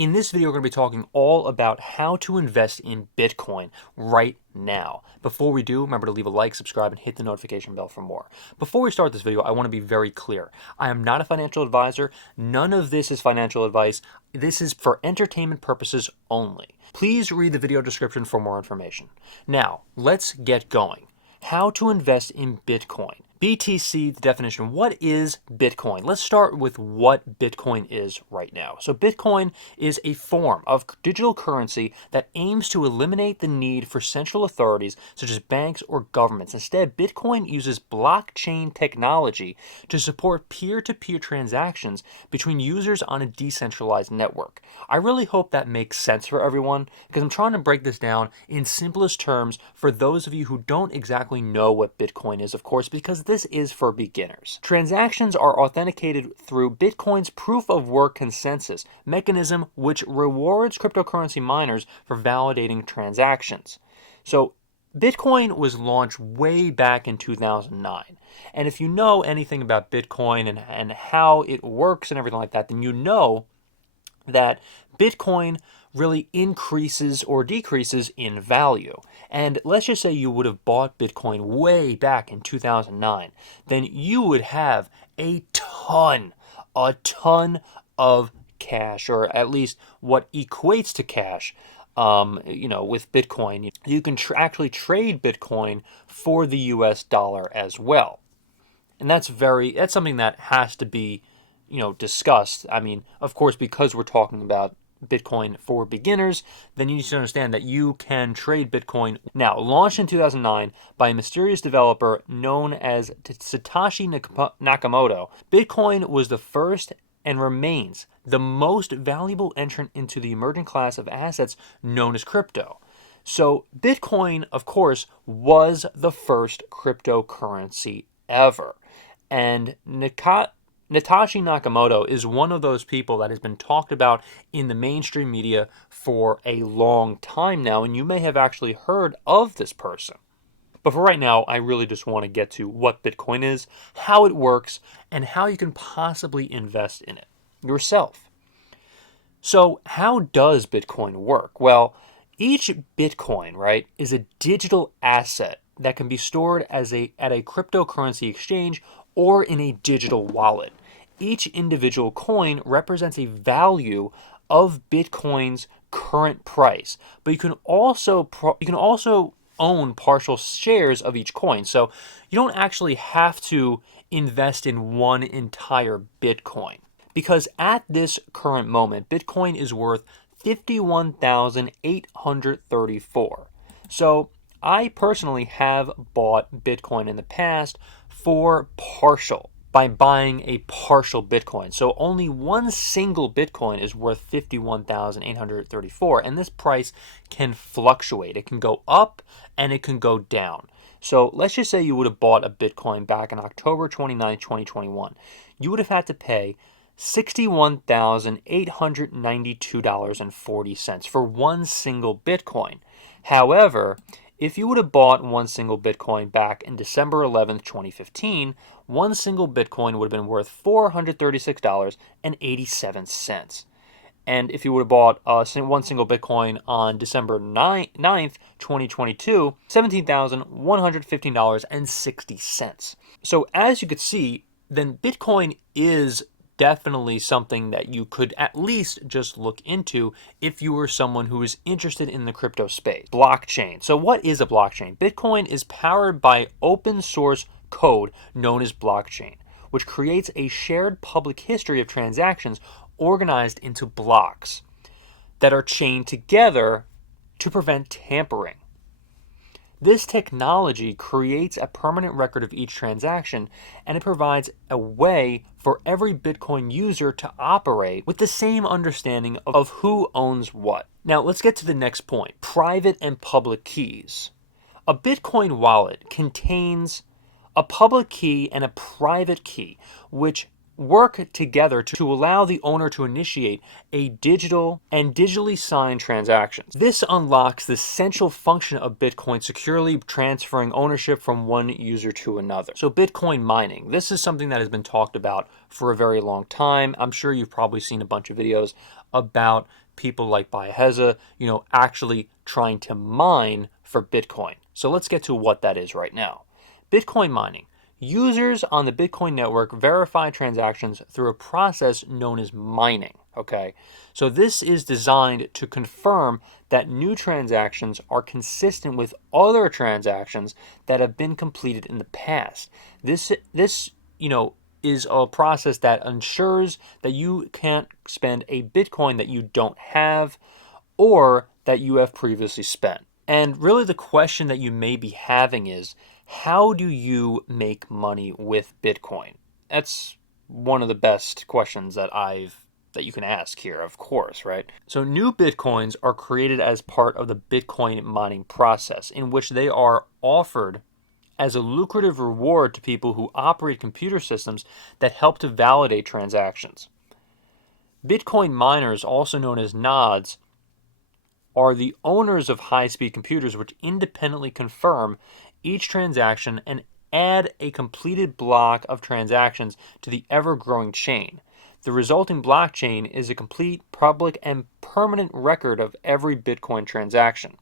In this video, we're going to be talking all about how to invest in Bitcoin right now. Before we do, remember to leave a like, subscribe, and hit the notification bell for more. Before we start this video, I want to be very clear. I am not a financial advisor. None of this is financial advice. This is for entertainment purposes only. Please read the video description for more information. Now, let's get going. How to invest in Bitcoin. BTC, the definition. What is Bitcoin? Let's start with what Bitcoin is right now. So Bitcoin is a form of digital currency that aims to eliminate the need for central authorities such as banks or governments. Instead, Bitcoin uses blockchain technology to support peer-to-peer transactions between users on a decentralized network. I really hope that makes sense for everyone because I'm trying to break this down in simplest terms for those of you who don't exactly know what Bitcoin is, of course, because this is for beginners. Transactions are authenticated through Bitcoin's proof of work consensus mechanism, which rewards cryptocurrency miners for validating transactions. So Bitcoin was launched way back in 2009. And if you know anything about Bitcoin and how it works and everything like that, then you know that Bitcoin really increases or decreases in value. And let's just say you would have bought Bitcoin way back in 2009, then you would have a ton of cash, or at least what equates to cash. With Bitcoin, you can actually trade Bitcoin for the US dollar as well. And that's something that has to be discussed. I mean, of course, because we're talking about Bitcoin for beginners, then you need to understand that you can trade Bitcoin. Now, launched in 2009 by a mysterious developer known as Satoshi Nakamoto, Bitcoin was the first and remains the most valuable entrant into the emerging class of assets known as crypto. So Bitcoin, of course, was the first cryptocurrency ever. And Satoshi Nakamoto is one of those people that has been talked about in the mainstream media for a long time now, and you may have actually heard of this person. But for right now, I really just want to get to what Bitcoin is, how it works, and how you can possibly invest in it yourself. So how does Bitcoin work? Well, each Bitcoin, right, is a digital asset that can be stored at a cryptocurrency exchange or in a digital wallet. Each individual coin represents a value of Bitcoin's current price, but you can also own partial shares of each coin. So you don't actually have to invest in one entire Bitcoin, because at this current moment, Bitcoin is worth 51,834. So I personally have bought Bitcoin in the past by buying a partial Bitcoin. So only one single Bitcoin is worth 51,834, and this price can fluctuate. It can go up and it can go down. So let's just say you would have bought a Bitcoin back on October 29, 2021. You would have had to pay $61,892.40 for one single Bitcoin. However, if you would have bought one single Bitcoin back in December 11th, 2015, one single Bitcoin would have been worth $436.87. And if you would have bought one single Bitcoin on December 9th, 2022, $17,115.60. So as you could see, then Bitcoin is definitely something that you could at least just look into if you were someone who is interested in the crypto space. Blockchain. So what is a blockchain? Bitcoin is powered by open source code known as blockchain, which creates a shared public history of transactions organized into blocks that are chained together to prevent tampering. This technology creates a permanent record of each transaction, and it provides a way for every Bitcoin user to operate with the same understanding of who owns what. Now let's get to the next point, private and public keys. A Bitcoin wallet contains a public key and a private key, which work together to allow the owner to initiate a digital and digitally signed transactions. This unlocks the central function of Bitcoin, securely transferring ownership from one user to another. So Bitcoin mining, this is something that has been talked about for a very long time. I'm sure you've probably seen a bunch of videos about people like Bioheza, actually trying to mine for Bitcoin. So let's get to what that is right now. Bitcoin mining. Users on the Bitcoin network verify transactions through a process known as mining. Okay, so this is designed to confirm that new transactions are consistent with other transactions that have been completed in the past. This is a process that ensures that you can't spend a Bitcoin that you don't have or that you have previously spent. And really, the question that you may be having is, how do you make money with Bitcoin? That's one of the best questions that you can ask here, of course, right? So new Bitcoins are created as part of the Bitcoin mining process, in which they are offered as a lucrative reward to people who operate computer systems that help to validate transactions. Bitcoin miners, also known as nodes, are the owners of high-speed computers which independently confirm each transaction and add a completed block of transactions to the ever-growing chain. The resulting blockchain is a complete, public, and permanent record of every Bitcoin transaction.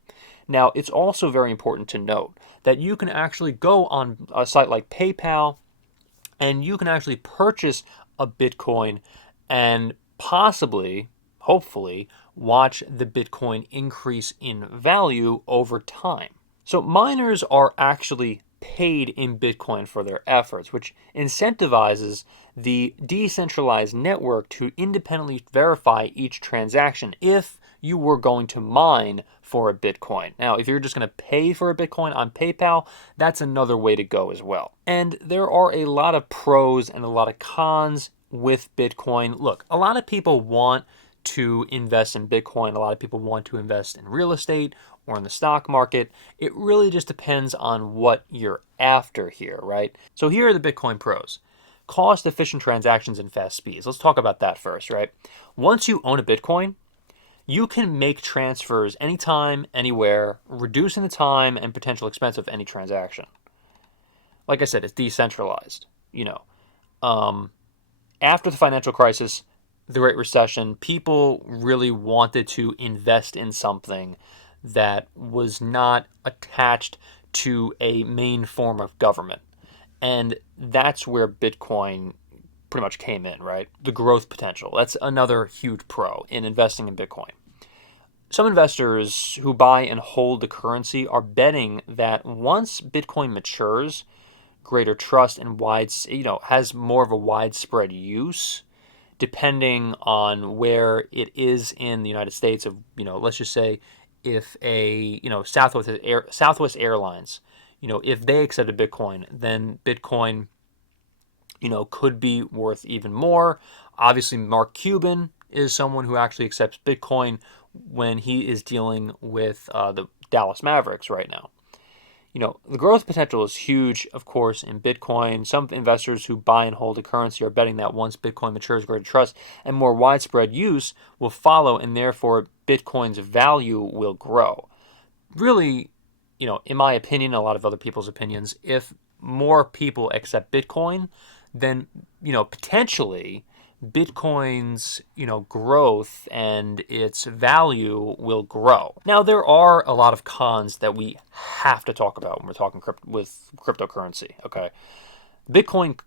Now, it's also very important to note that you can actually go on a site like PayPal and you can actually purchase a Bitcoin and possibly, hopefully, watch the Bitcoin increase in value over time. So miners are actually paid in Bitcoin for their efforts, which incentivizes the decentralized network to independently verify each transaction if you were going to mine for a Bitcoin. Now, if you're just going to pay for a Bitcoin on PayPal, that's another way to go as well. And there are a lot of pros and a lot of cons with Bitcoin. Look, a lot of people want to invest in Bitcoin. A lot of people want to invest in real estate or in the stock market. It really just depends on what you're after here, right? So here are the Bitcoin pros. Cost-efficient transactions and fast speeds. Let's talk about that first, right? Once you own a Bitcoin, you can make transfers anytime, anywhere, reducing the time and potential expense of any transaction. Like I said, it's decentralized. After the financial crisis, the Great Recession, people really wanted to invest in something that was not attached to a main form of government. And that's where Bitcoin pretty much came in, right? The growth potential. That's another huge pro in investing in Bitcoin. Some investors who buy and hold the currency are betting that once Bitcoin matures, greater trust and has more of a widespread use, depending on where it is in the United States. Of let's just say if Southwest Airlines, if they accepted Bitcoin, then Bitcoin, could be worth even more. Obviously, Mark Cuban is someone who actually accepts Bitcoin when he is dealing with the Dallas Mavericks right now. The growth potential is huge, of course, in Bitcoin. Some investors who buy and hold a currency are betting that once Bitcoin matures, greater trust and more widespread use will follow, and therefore Bitcoin's value will grow. Really, in my opinion, a lot of other people's opinions, if more people accept Bitcoin, then, potentially Bitcoin's, growth and its value will grow. Now, there are a lot of cons that we have to talk about when we're talking with cryptocurrency, okay? Bitcoin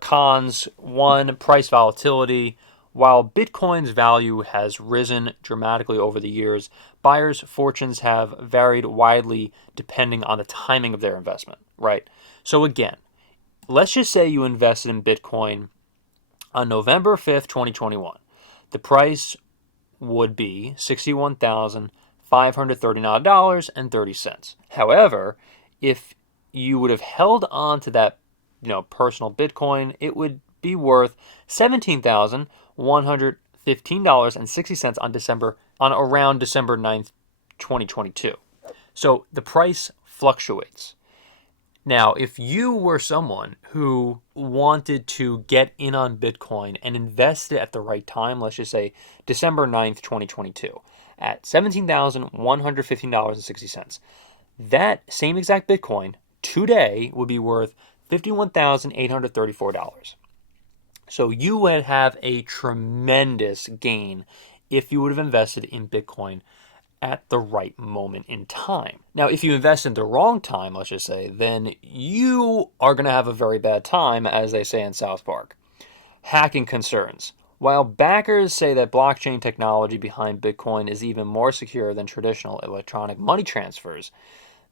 cons, one, price volatility. While Bitcoin's value has risen dramatically over the years, buyers' fortunes have varied widely depending on the timing of their investment, right? So again, let's just say you invested in Bitcoin on November 5th, 2021. The price would be $61,539.30. However, if you would have held on to that, personal Bitcoin, it would be worth $17,115.60 on around December 9th, 2022. So the price fluctuates. Now, if you were someone who wanted to get in on Bitcoin and invest it at the right time, let's just say December 9th, 2022, at $17,115.60, that same exact Bitcoin today would be worth $51,834. So you would have a tremendous gain if you would have invested in Bitcoin at the right moment in time. Now, if you invest in the wrong time, let's just say, then you are going to have a very bad time, as they say in South Park. Hacking concerns. While backers say that blockchain technology behind Bitcoin is even more secure than traditional electronic money transfers,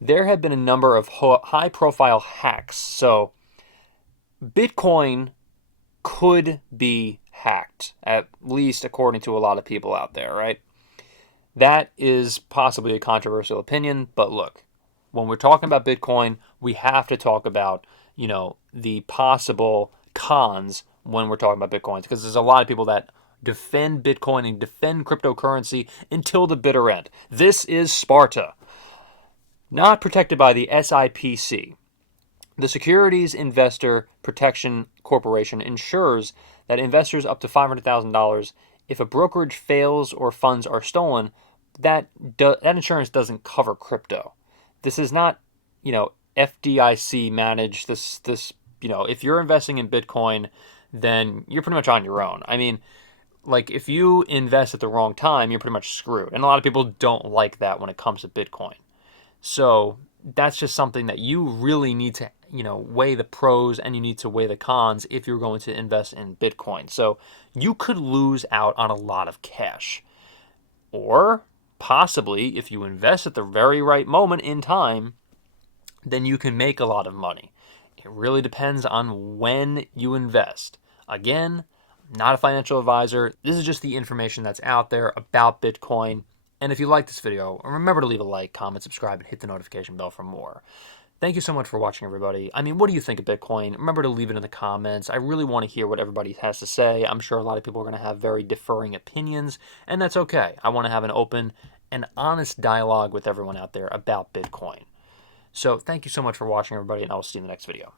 there have been a number of high profile hacks. So, Bitcoin could be hacked, at least according to a lot of people out there, right? That is possibly a controversial opinion, but look, when we're talking about Bitcoin, we have to talk about, the possible cons when we're talking about Bitcoins, because there's a lot of people that defend Bitcoin and defend cryptocurrency until the bitter end. This is Sparta, not protected by the SIPC. The Securities Investor Protection Corporation ensures that investors up to $500,000, if a brokerage fails or funds are stolen, that insurance doesn't cover crypto. This is not, FDIC managed. If you're investing in Bitcoin, then you're pretty much on your own. I mean, like if you invest at the wrong time, you're pretty much screwed. And a lot of people don't like that when it comes to Bitcoin. So that's just something that you really need to, weigh the pros and you need to weigh the cons if you're going to invest in Bitcoin. So you could lose out on a lot of cash. Or possibly, if you invest at the very right moment in time, then you can make a lot of money. It really depends on when you invest. Again, I'm not a financial advisor. This is just the information that's out there about Bitcoin. And if you like this video, remember to leave a like, comment, subscribe, and hit the notification bell for more. Thank you so much for watching, everybody. I mean, what do you think of Bitcoin? Remember to leave it in the comments. I really want to hear what everybody has to say. I'm sure a lot of people are going to have very differing opinions, and that's okay. I want to have an open and honest dialogue with everyone out there about Bitcoin. So thank you so much for watching, everybody, and I will see you in the next video.